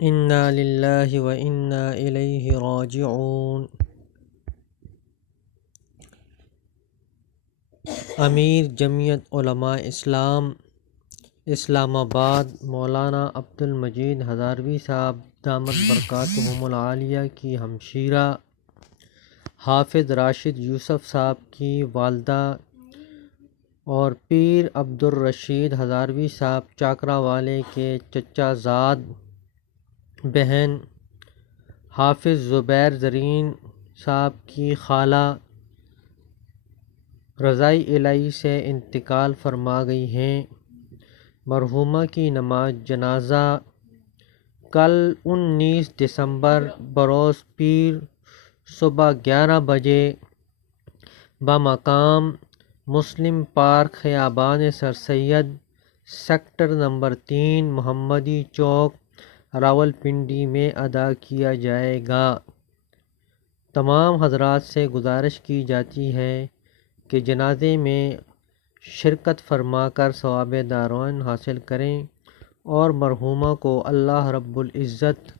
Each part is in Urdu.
انا للہ و انا الیہ راجعون۔ امیر جمعیت علماء اسلام اسلام آباد مولانا عبدالمجید ہزاروی صاحب دامت برکاتہم العالیہ کی ہمشیرہ حافظ راشد یوسف صاحب کی والدہ اور پیر عبدالرشید ہزاروی صاحب چاکرا والے کے چچا زاد بہن حافظ زبیر زرین صاحب کی خالہ رضائی الہی سے انتقال فرما گئی ہیں۔ مرحومہ کی نماز جنازہ کل 19 دسمبر بروز پیر صبح 11 بجے بمقام مسلم پارک خیابان سر سید سیکٹر نمبر 3 محمدی چوک راولپنڈی میں ادا کیا جائے گا۔ تمام حضرات سے گزارش کی جاتی ہے کہ جنازے میں شرکت فرما کر ثواب دارین حاصل کریں اور مرحومہ کو اللہ رب العزت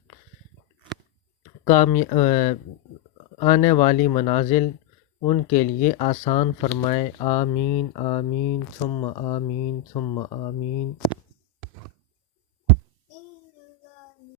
آنے والی منازل ان کے لیے آسان فرمائے۔ آمین آمین ثم آمین ثم آمین۔